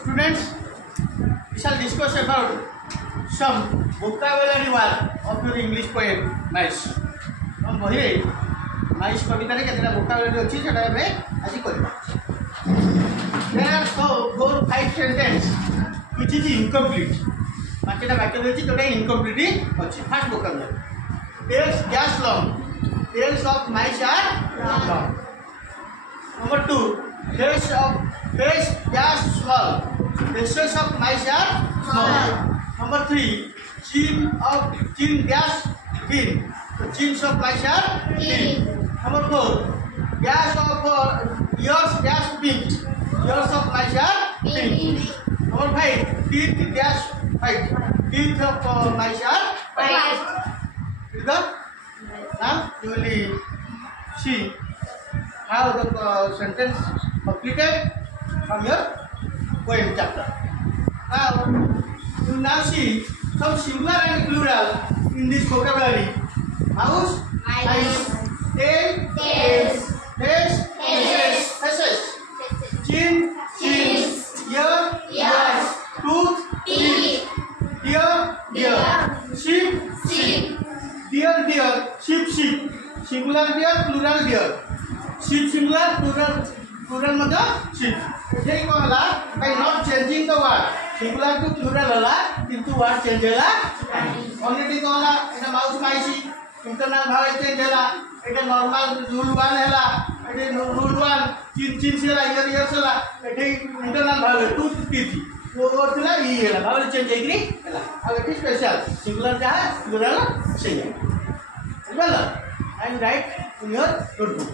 Students, we shall discuss about some vocabulary word of your English poem Mice. हम बही माइस कविता रे केतना vocabulary अछि सेटा हमें आज करबा. There are 4-5 sentences which is incomplete. माकेटा वाक्य अछि जोटा incomplete अछि. First vocabulary. Tails gas long. Tails of mice are long. Number 2. Face gas small. Faces of mice are small. Number 3. Chin gas thin. The chins of mice are thin. Number 4. Ears gas pink. Ears of mice are pink. Number 5. Teeth gas white. Teeth of mice are white. Now you will see how the sentence completed from your poem chapter. Now you now see some singular and plural in this vocabulary. Mouse, mice, tail, tails, face, faces, chin, chins, ear, ears, tooth, teeth, deer, sheep, deer, sheep, singular deer, plural deer, sheep singular, plural मतलब sheep. ये को हला by not changing the word singular to plural हला किंतु word change हला already को हला इना mouse mice internal भाव change हला इटा normal rule 1 हला इटे rule 1 chin हला ear हला इटे internal भाव tooth teeth वो थला ई हला भाव change हेग्री हला अब इट स्पेशल singular जहा plural सही है. Well, I write in your notebook.